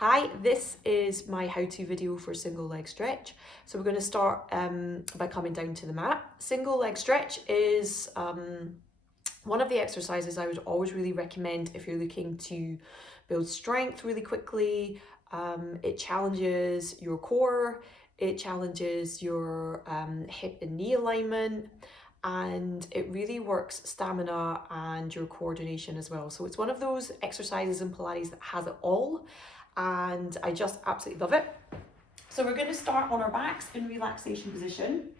Hi, this is my how-to video for single leg stretch. So we're going to start by coming down to the mat. Single leg stretch is one of the exercises I would always really recommend if you're looking to build strength really quickly. It challenges your core, it challenges your hip and knee alignment, and it really works stamina and your coordination as well. So it's one of those exercises in Pilates that has it all, and I just absolutely love it. So we're going to start on our backs in relaxation position,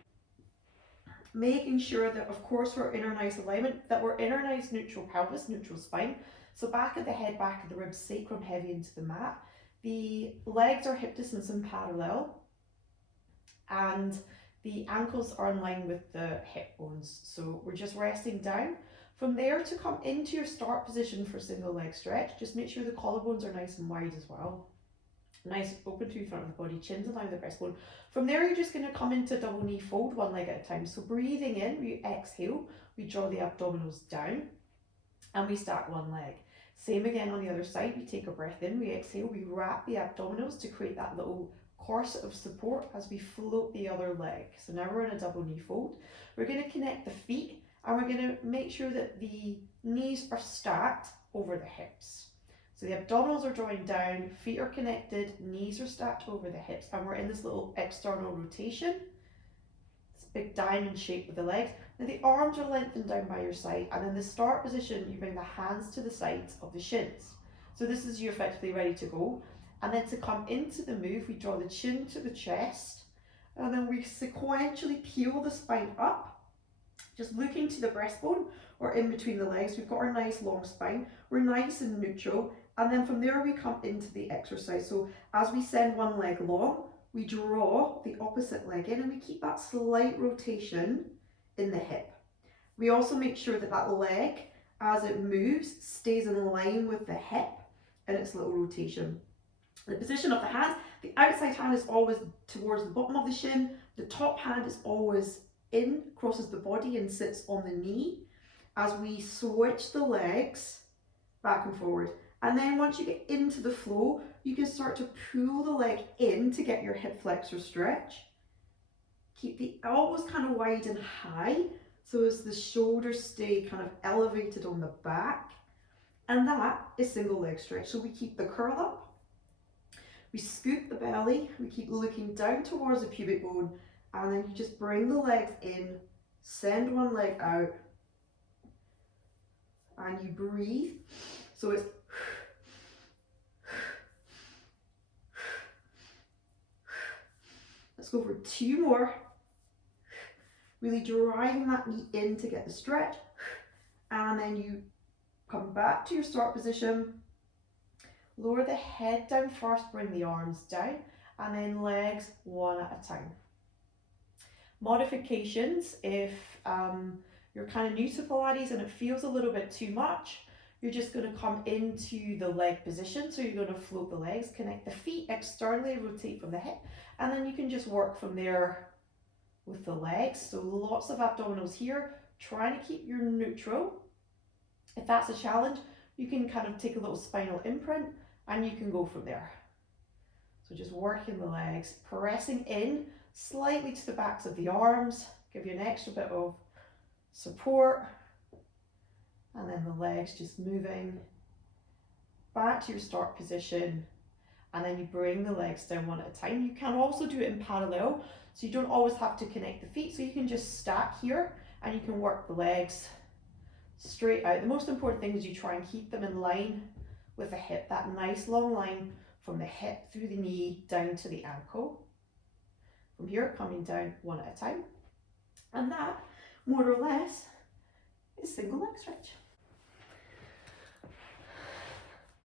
making sure that of course we're in our nice alignment, that we're in our nice neutral pelvis, neutral spine. So back of the head, back of the ribs, sacrum heavy into the mat. The legs are hip distance and parallel, and the ankles are in line with the hip bones. So we're just resting down. From there, to come into your start position for single leg stretch, just make sure the collarbones are nice and wide as well. Nice open through the front of the body, chin's in line with the breastbone. From there, you're just going to come into double knee fold, one leg at a time. So breathing in, we exhale, we draw the abdominals down, and we stack one leg. Same again on the other side, we take a breath in, we exhale, we wrap the abdominals to create that little corset of support as we float the other leg. So now we're in a double knee fold. We're going to connect the feet, and we're going to make sure that the knees are stacked over the hips. So the abdominals are drawing down, feet are connected, knees are stacked over the hips, and we're in this little external rotation. This big diamond shape with the legs. Now the arms are lengthened down by your side, and in the start position, you bring the hands to the sides of the shins. So this is you effectively ready to go. And then to come into the move, we draw the chin to the chest, and then we sequentially peel the spine up, just looking to the breastbone or in between the legs. We've got our nice long spine, we're nice and neutral, and then from there we come into the exercise. So as we send one leg long, we draw the opposite leg in, and we keep that slight rotation in the hip. We also make sure that that leg, as it moves, stays in line with the hip and its little rotation. The position of the hands, the outside hand is always towards the bottom of the shin, the top hand is always in, crosses the body and sits on the knee as we switch the legs back and forward. And then once you get into the flow, you can start to pull the leg in to get your hip flexor stretch. Keep the elbows kind of wide and high, so as the shoulders stay kind of elevated on the back. And that is single leg stretch. So we keep the curl up, we scoop the belly, we keep looking down towards the pubic bone, and then you just bring the legs in, send one leg out, and you breathe. So it's let's go for two more. Really driving that knee in to get the stretch, and then you come back to your start position. Lower the head down first, bring the arms down, and then legs one at a time. Modifications, if you're kind of new to Pilates and it feels a little bit too much, you're just going to come into the leg position. So you're going to float the legs, connect the feet externally, rotate from the hip, and then you can just work from there with the legs. So lots of abdominals here, trying to keep your neutral. If that's a challenge, you can kind of take a little spinal imprint and you can go from there. So just working the legs, pressing in slightly to the backs of the arms, give you an extra bit of support, and then the legs just moving back to your start position, and then you bring the legs down one at a time. You can also do it in parallel, so you don't always have to connect the feet, so you can just stack here and you can work the legs straight out. The most important thing is you try and keep them in line with the hip, that nice long line from the hip through the knee down to the ankle. From here, coming down one at a time. And that, more or less, is single leg stretch.